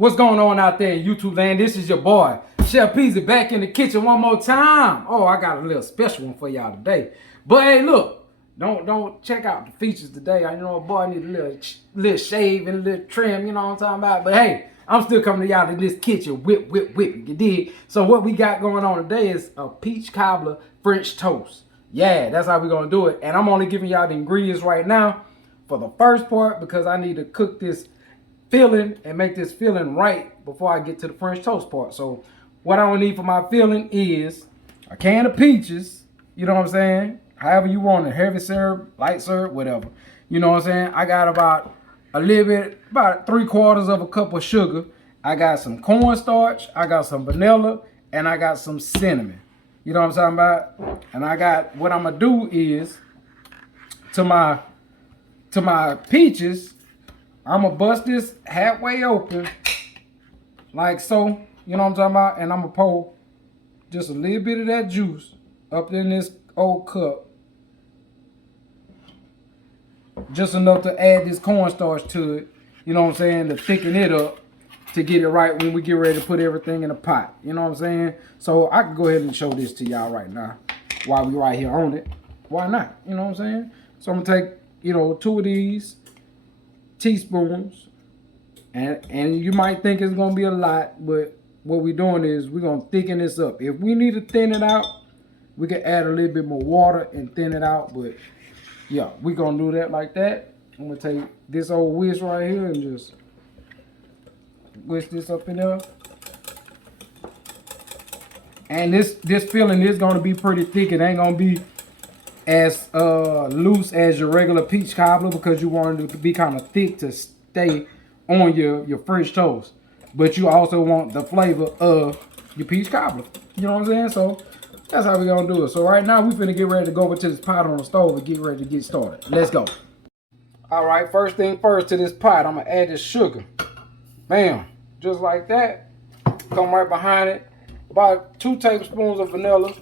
What's going on out there in YouTube land? This is your boy, Chef Peasy, back in the kitchen one more time. Oh, I got a little special one for y'all today. But hey, look, don't check out the features today. I know a boy need a little shave and a little trim, you know what I'm talking about? But hey, I'm still coming to y'all in this kitchen, whip, you dig? So what we got going on today is a peach cobbler French toast. Yeah, that's how we're gonna do it. And I'm only giving y'all the ingredients right now for the first part because I need to cook this filling and make this filling right before I get to the French toast part. So what I will need for my filling is a can of peaches, you know what I'm saying? However you want it, heavy syrup, light syrup, whatever. You know what I'm saying? I got about a little bit, about 3/4 of a cup of sugar. I got some cornstarch, I got some vanilla, and I got some cinnamon. You know what I'm talking about? And I got, what I'm gonna do is, to my peaches, I'm gonna bust this halfway open, like so, you know what I'm talking about? And I'm gonna pour just a little bit of that juice up in this old cup. Just enough to add this cornstarch to it, you know what I'm saying, to thicken it up, to get it right when we get ready to put everything in a pot, you know what I'm saying? So I can go ahead and show this to y'all right now, while we right here on it. Why not, you know what I'm saying? So I'm gonna take, you know, 2 of these teaspoons, and you might think it's gonna be a lot, but what we're doing is we're gonna thicken this up. If we need to thin it out, we can add a little bit more water and thin it out, but yeah, we're gonna do that like that. I'm gonna take this old whisk right here and just whisk this up in there. And this filling is gonna be pretty thick. It ain't gonna be as loose as your regular peach cobbler because you want it to be kind of thick to stay on your French toast. But you also want the flavor of your peach cobbler. You know what I'm saying? So that's how we're gonna do it. So right now we finna get ready to go over to this pot on the stove and get ready to get started. Let's go. All right, first thing first, to this pot, I'm gonna add this sugar. Bam, just like that. Come right behind it. About 2 tablespoons of vanilla,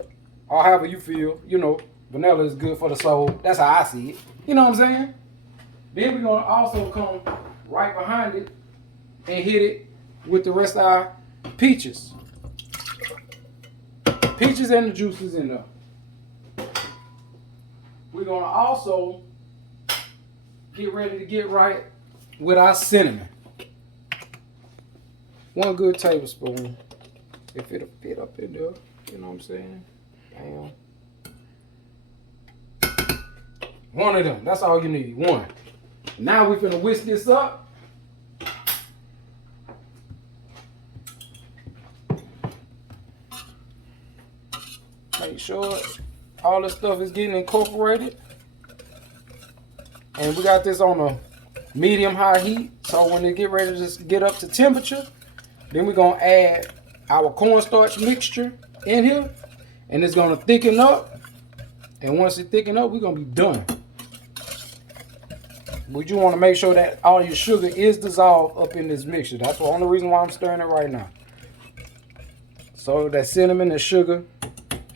or however you feel, you know. Vanilla is good for the soul. That's how I see it. You know what I'm saying? Then we're going to also come right behind it and hit it with the rest of our peaches. Peaches and the juices in there. We're going to also get ready to get right with our cinnamon. 1 good tablespoon. If it'll fit up in there. You know what I'm saying? Bam. 1 of them. That's all you need. 1. Now we're finna whisk this up. Make sure all this stuff is getting incorporated. And we got this on a medium-high heat. So when it get ready to just get up to temperature, then we're gonna add our cornstarch mixture in here. And it's gonna thicken up. And once it thicken up, we're gonna be done. But you want to make sure that all your sugar is dissolved up in this mixture. That's the only reason why I'm stirring it right now. So that cinnamon and sugar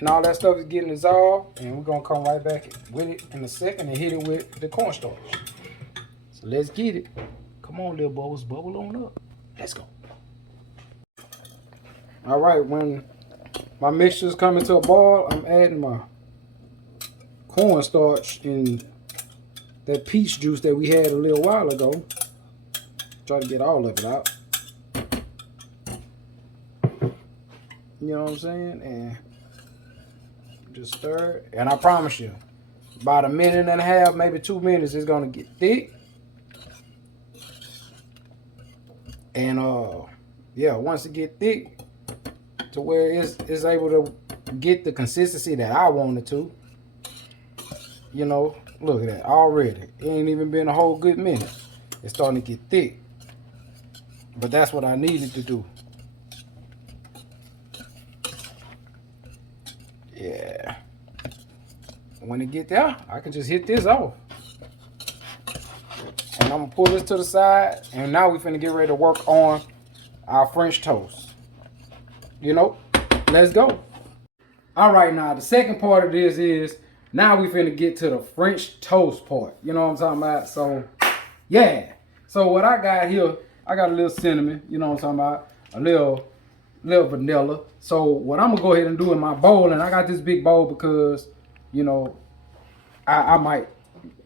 and all that stuff is getting dissolved. And we're going to come right back with it in a second and hit it with the cornstarch. So let's get it. Come on, little bubbles, bubble on up. Let's go. All right, when my mixture is coming to a boil, I'm adding my cornstarch in that peach juice that we had a little while ago. Try to get all of it out. You know what I'm saying? And just stir it. And I promise you, about 1.5 minutes, maybe 2 minutes, it's gonna get thick. And yeah, once it get thick to where it's able to get the consistency that I want it to, you know. Look at that, already. It ain't even been a whole good minute. It's starting to get thick. But that's what I needed to do. Yeah. When it get there, I can just hit this off. And I'm gonna pull this to the side. And now we finna get ready to work on our French toast. You know, let's go. All right, now the second part of this is, now we finna get to the French toast part. You know what I'm talking about? So, yeah. So what I got here, I got a little cinnamon, you know what I'm talking about, a little vanilla. So what I'm gonna go ahead and do in my bowl, and I got this big bowl because, you know, I might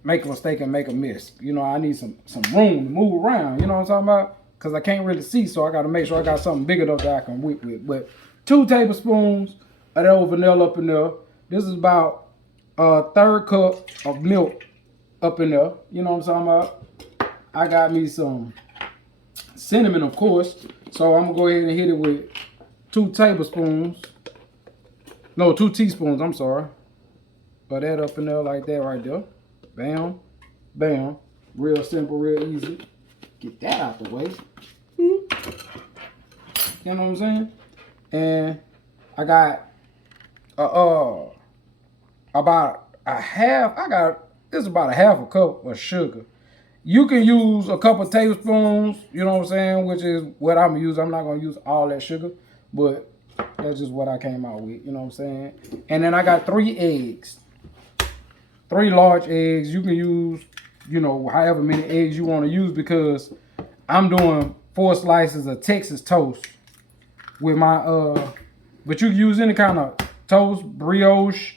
make a mistake and make a miss. You know, I need some room to move around. You know what I'm talking about? Because I can't really see, so I got to make sure I got something big enough that I can whip with. But 2 tablespoons of that old vanilla up in there. This is about a third cup of milk up in there. You know what I'm talking about? I got me some cinnamon, of course. So I'm gonna go ahead and hit it with 2 tablespoons. No, 2 teaspoons. I'm sorry. Put that up in there like that right there. Bam, bam. Real simple, real easy. Get that out the way. You know what I'm saying? And I got about a half. This is about a half a cup of sugar. You can use a couple tablespoons, you know what I'm saying, which is what I'm gonna use. I'm not gonna use all that sugar, but that's just what I came out with, you know what I'm saying? And then I got 3 eggs. 3 large eggs. You can use, you know, however many eggs you want to use, because I'm doing 4 slices of Texas toast with my but you can use any kind of toast, brioche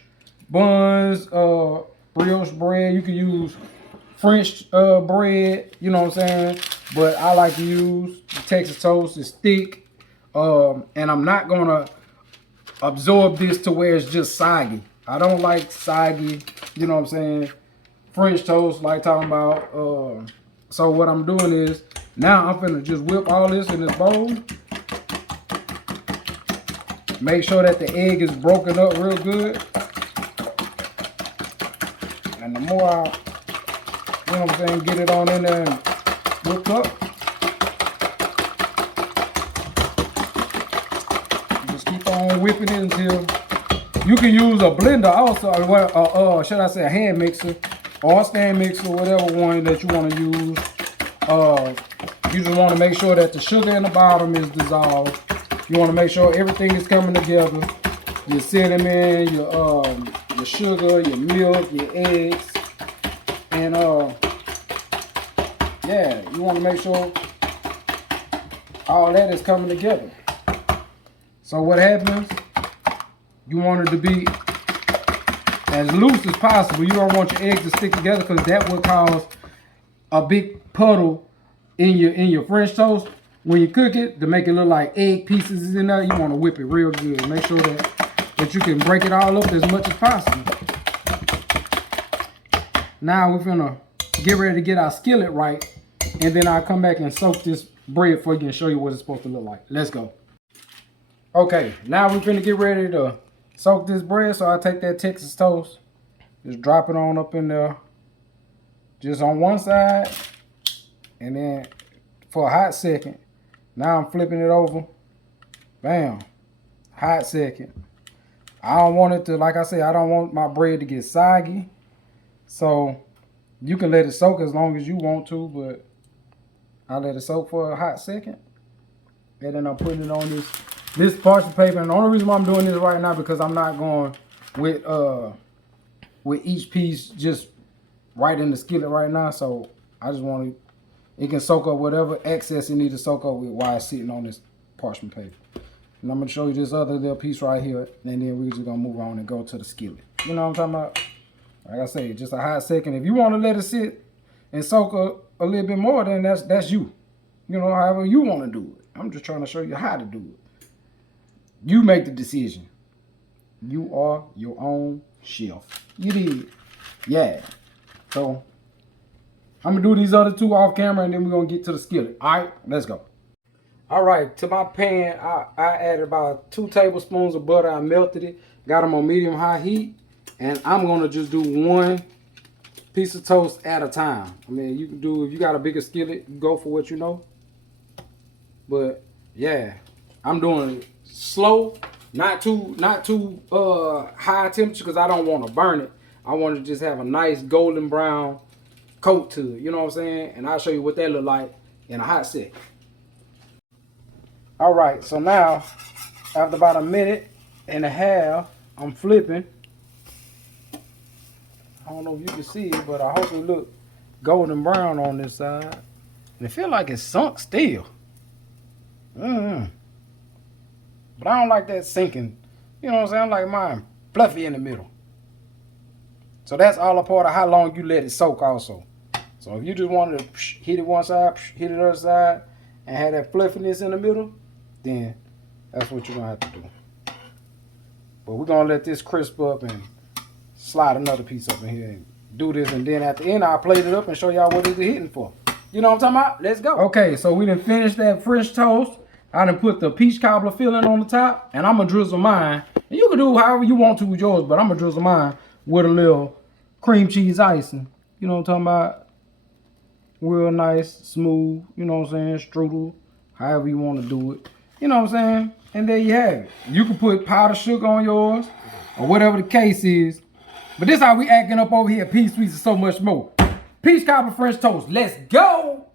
buns, brioche bread. You can use French bread, you know what I'm saying? But I like to use Texas toast. It's thick, and I'm not gonna absorb this to where it's just soggy. I don't like soggy, you know what I'm saying? French toast, like talking about. So what I'm doing is, now I'm finna just whip all this in this bowl. Make sure that the egg is broken up real good. And the more I, you know what I'm saying, get it on in there and whipped up. Just keep on whipping it until, you can use a blender also, should I say a hand mixer or a stand mixer, whatever one that you want to use. You just want to make sure that the sugar in the bottom is dissolved. You want to make sure everything is coming together. Your cinnamon, your sugar, your milk, your eggs, and yeah, you want to make sure all that is coming together. So what happens? You want it to be as loose as possible. You don't want your eggs to stick together, because that will cause a big puddle in your French toast. When you cook it, to make it look like egg pieces is in there, you want to whip it real good. Make sure that you can break it all up as much as possible. Now we're gonna get ready to get our skillet right, and then I'll come back and soak this bread for you and show you what it's supposed to look like. Let's go. Okay, now we're gonna get ready to soak this bread. So I take that Texas toast, just drop it on up in there, just on one side, and then for a hot second. Now I'm flipping it over. Bam. Hot second. I don't want it to, like I said, I don't want my bread to get soggy. So you can let it soak as long as you want to, but I let it soak for a hot second. And then I'm putting it on this parchment paper. And the only reason why I'm doing this right now, because I'm not going with each piece just right in the skillet right now. So I just want to, it can soak up whatever excess it needs to soak up with while it's sitting on this parchment paper. And I'm going to show you this other little piece right here, and then we're just going to move on and go to the skillet. You know what I'm talking about? Like I say, just a hot second. If you want to let it sit and soak a little bit more, then that's you. You know, however you want to do it. I'm just trying to show you how to do it. You make the decision. You are your own chef. You did. Yeah. So I'm going to do these other 2 off camera, and then we're going to get to the skillet. All right, let's go. All right, to my pan, I added about 2 tablespoons of butter. I melted it, got them on medium-high heat, and I'm going to just do 1 piece of toast at a time. I mean, you can do, if you got a bigger skillet, you go for what you know. But, yeah, I'm doing it slow, not too high temperature, because I don't want to burn it. I want to just have a nice golden brown coat to it, you know what I'm saying? And I'll show you what that look like in a hot second. All right, so now after about a minute and a half, I'm flipping. I don't know if you can see it, but I hope it look golden brown on this side. And it feel like it's sunk still. But I don't like that sinking. You know what I'm saying? I like mine fluffy in the middle. So that's all a part of how long you let it soak also. So if you just wanted to hit it one side, hit it the other side, and have that fluffiness in the middle, then that's what you're going to have to do. But we're going to let this crisp up and slide another piece up in here and do this. And then at the end, I'll plate it up and show y'all what it's hitting for. You know what I'm talking about? Let's go. Okay, so we done finished that French toast. I done put the peach cobbler filling on the top. And I'm going to drizzle mine. And you can do however you want to with yours, but I'm going to drizzle mine with a little cream cheese icing. You know what I'm talking about? Real nice, smooth, you know what I'm saying? Strudel, however you want to do it. You know what I'm saying? And there you have it. You can put powdered sugar on yours or whatever the case is. But this how we acting up over here at Peach Sweets and so much more. Peach cobbler French toast. Let's go!